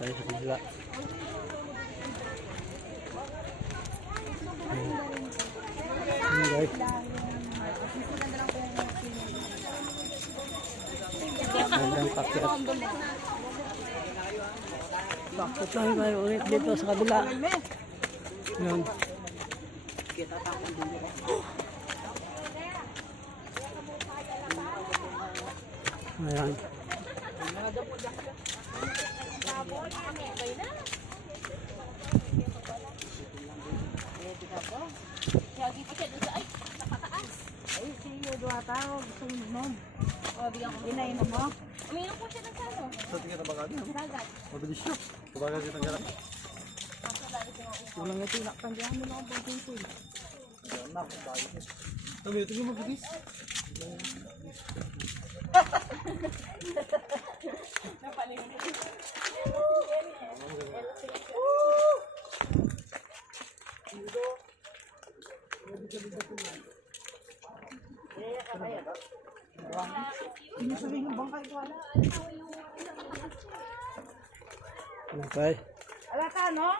tayo sa kabila. Guys. Magandang pakyat. Bakit tayo ulit dito sa kabila. Yan. Ayan. Lagi pa siya doon sa ay, napataas. Ay, siyo doon tao, gusto mo minom. O, bigyan ko ginainom mo. Uminom po siya ng sano. Sa tingin na bagay. Dagat. Mabilis siya. Bagay siya ng galang. Walang ito, nakatanggihan mo na ang bangking ko. Sabi, tingin mo bilis. Okay. Alata, no?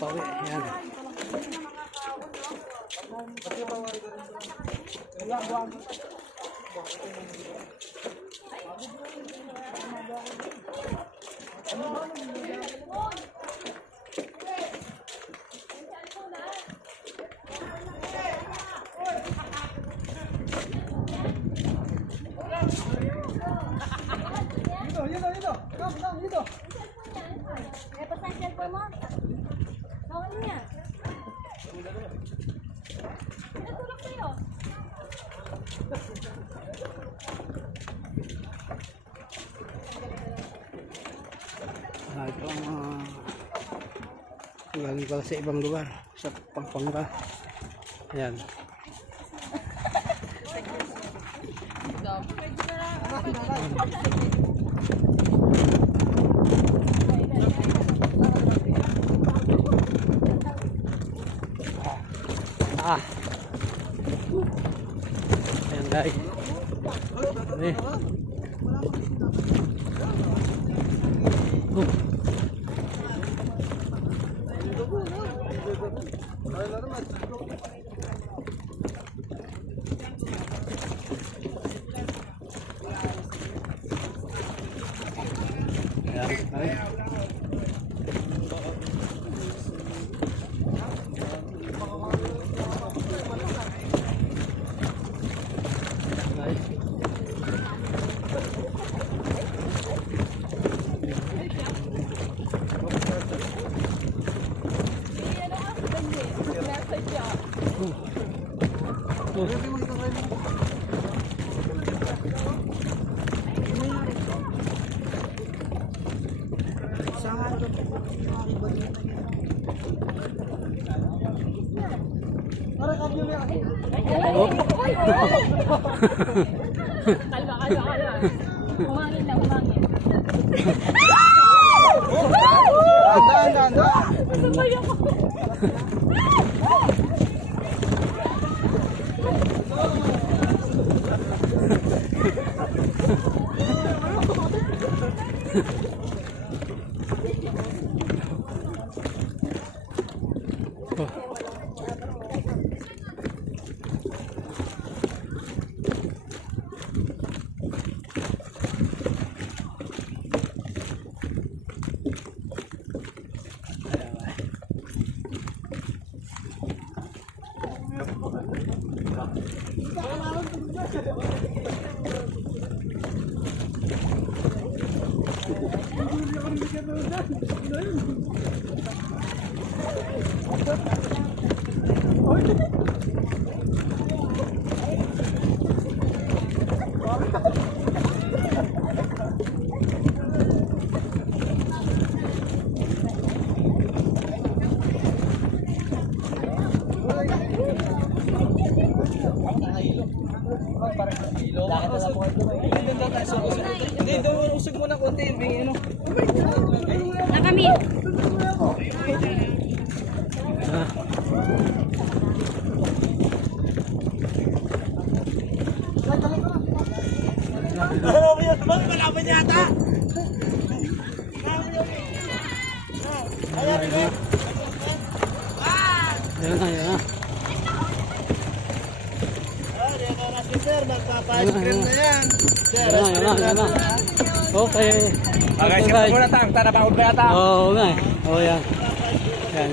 Pawi. Ayan. Dito. May pasensya po mo? Bawal niya. Pinatulak sa'yo. Ito ang galing pala sa ibang lugar, sa Pampanga. Ayan. Ayan guys. Ayan. Kalma. Humangin na, humangin. Dahan. Sabay ako. Hindi, doon usog mo na konti. Ano? Na kami. Dali ko. Malaban yata. Ayan na. Ayan na. Sir, magpapa-ice cream na yan. Sir, Ayan na. Okay. Okay, sige muna tang. Tara, bakod ba yata? Oo nga eh. Oo yan. Yan.